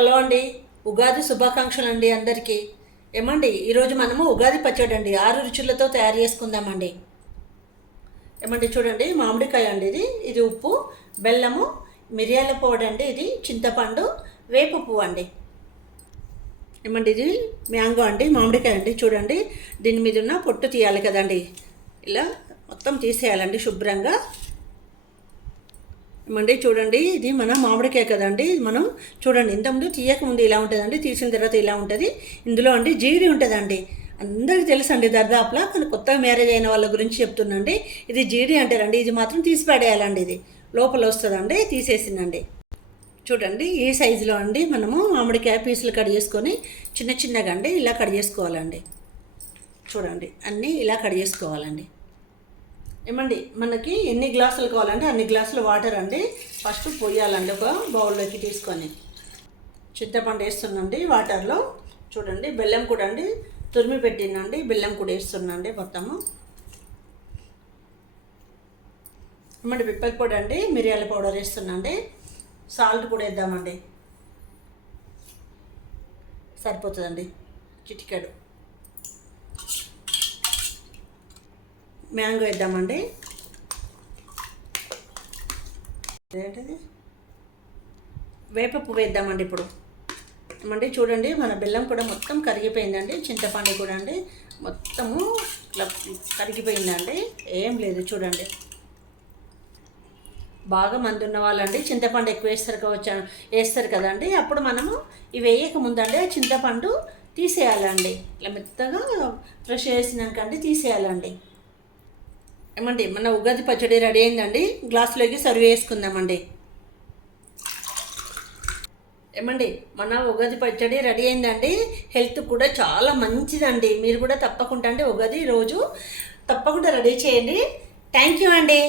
Hello అండి, ఉగాది శుభాకాంక్షలు అండి అందరికీ. ఏమండి, ఈరోజు మనము ఉగాది పచ్చడి అండి 6 రుచులతో తయారు చేసుకుందామండి. ఏమండి చూడండి, మామిడికాయ అండి ఇది ఉప్పు, బెల్లము, మిరియాల పౌడర్ అండి, ఇది చింతపండు, వేప పువ్వు అండి. ఏమండి ఇది మ్యాంగో అండి, మామిడికాయ అండి. చూడండి, దీని మీద ఉన్న పొట్టు తీయాలి కదండి, ఇలా మొత్తం తీసేయాలండి శుభ్రంగా. ఏమండి చూడండి, ఇది మన మామిడికాయ కదండి. మనం చూడండి, ఇంతకుముందు తీయకముందు ఇలా ఉంటుందండి, తీసిన తర్వాత ఇలా ఉంటుంది. ఇందులో అండి జీడి ఉంటుందండి, అందరికీ తెలుసు అండి దర్దాపులా, కానీ కొత్తగా మ్యారేజ్ అయిన వాళ్ళ గురించి చెప్తుందండి. ఇది జీడి అంటారండి, ఇది మాత్రం తీసి పడేయాలండి, ఇది లోపల వస్తుందండి, తీసేసిందండి. చూడండి, ఈ సైజులో అండి మనము మామిడికాయ పీసులు కట్ చేసుకొని చిన్న చిన్నగా అండి ఇలా కట్ చేసుకోవాలండి. చూడండి, అన్నీ ఇలా కట్ చేసుకోవాలండి. ఏమండి, మనకి ఎన్ని గ్లాసులు కావాలంటే అన్ని గ్లాసులు వాటర్ అండి ఫస్ట్ పోయాలండి. ఒక బౌల్లోకి తీసుకొని చింతపండు వేస్తున్నాండి వాటర్లో. చూడండి, బెల్లం కూడా అండి తురిమి పెట్టినండి, బెల్లం కూడా వేస్తున్నాండి మొత్తము. ఏమండి, పిప్పల పొడి అండి, మిరియాల పౌడర్ వేస్తున్నాండి, సాల్ట్ కూడా వేద్దామండి, సరిపోతుందండి చిటికెడు. మ్యాంగో వేద్దామండి, ఏంటిది వేప పువ్వు వేద్దామండి ఇప్పుడు. ఏమండి చూడండి, మన బెల్లం కూడా మొత్తం కరిగిపోయిందండి, చింతపండు కూడా అండి మొత్తము ఇట్లా కరిగిపోయిందండి, ఏం లేదు. చూడండి, బాగా మంది ఉన్న వాళ్ళండి చింతపండు ఎక్కువ వేస్తారు కదండి, అప్పుడు మనము ఇవి వేయక ముందండి చింతపండు తీసేయాలండి, ఇట్లా మెత్తగా ఫ్రెష్ చేసినాకండి తీసేయాలండి. ఏమండి, మన ఉగాది పచ్చడి రెడీ అయిందండి, గ్లాసులోకి సర్వ్ చేసుకుందామండి. ఏమండి, మన ఉగాది పచ్చడి రెడీ అయిందండి, హెల్త్ కూడా చాలా మంచిదండి. మీరు కూడా తప్పకుండా అండి ఉగాది రోజు తప్పకుండా రెడీ చేయండి. థ్యాంక్ యూ అండి.